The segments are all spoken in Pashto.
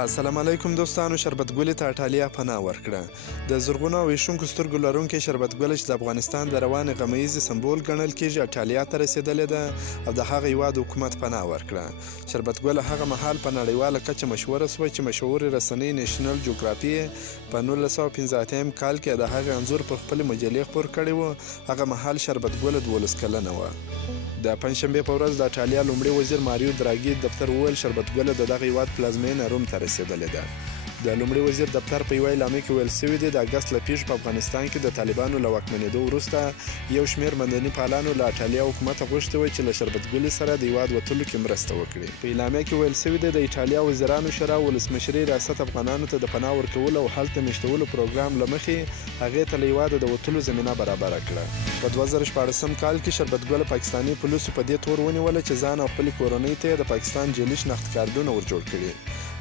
السلام علیکم دوستانو. شربت ګلې ته ایټالیا پناه ورکړه. د زرغونو او ویشونکو سترګو لرونکې شربت ګله چې د افغانستان د روانې غمه ییزې سمبول ګڼل کېږي ایټالیا ته رسېدلې ده او د هغه هیواد حکومت پناه ورکړه. شربت ګله هغه مهال په نړیواله کچه مشهوره سوه چې مشهورې رسنۍ نیشنل جغرافي په 1915 کال کې د هغې انځور پر خپلې مجلې خپور کړی و. هغه مهال شربت ګله 12 کلنه وه. د پنجشنبې په ورځ د ایټالیا لومړي وزیر ماریو دراګي دفتر وویل شربت ګله د دغه هیواد پلازمینه روم ته رسېدلې ده. د لومړي وزیر دفتر په یوه اعلامیه کې ویل سوي دي د اګست له پیښو په افغانستان کې د طالبانو له واکمنېدو وروسته یو شمېر مدني فعالانو له ایټالیا حکومته غوښتي وه چې له شربت ګلې سره د هیواد وتلو کې مرسته وکړي. په اعلامیه کې ویل سوي دي د ایټالیا وزیرانو شورا ولسمشرۍ ریاست افغانانو ته د پناه ورکولو او هلته میشتولو پروګرام له مخې هغې ته له هیواده د وتلو زمینه برابره کړه. په 2014 کال کې شربت ګله پاکستاني پولیسو په دې تور ونیوله چې ځان او خپلې کورنۍ ته یې د پاکستان جعلي شناخت کارډونه ور جوړ کړي.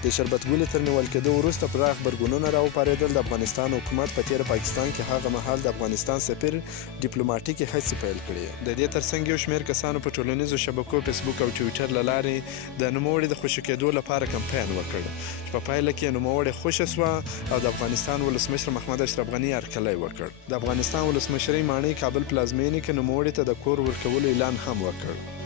د شربت ګلې تر نیول کېدو وروسته پراخ غبرګونونه راوپارېدل. د افغانستان حکومت په تېره پاکستان کې هغه مهال د افغانستان سفیر ډیپلوماټیکې هڅې پیل کړې. د دې ترڅنګ یو شمېر کسانو په ټولنیزو شبکو فیسبوک او ټویټر له لارې د نوموړي د خوشي کېدو لپاره کمپاین وکړ چې په پایله کې نوموړې خوښه سوه او د افغانستان ولسمشر محمد اشرف غني هرکلی وکړ. د افغانستان ولسمشرۍ ماڼۍ کابل پلازمینې کې نوموړي ته د کور ورکولو اعلان هم وکړ.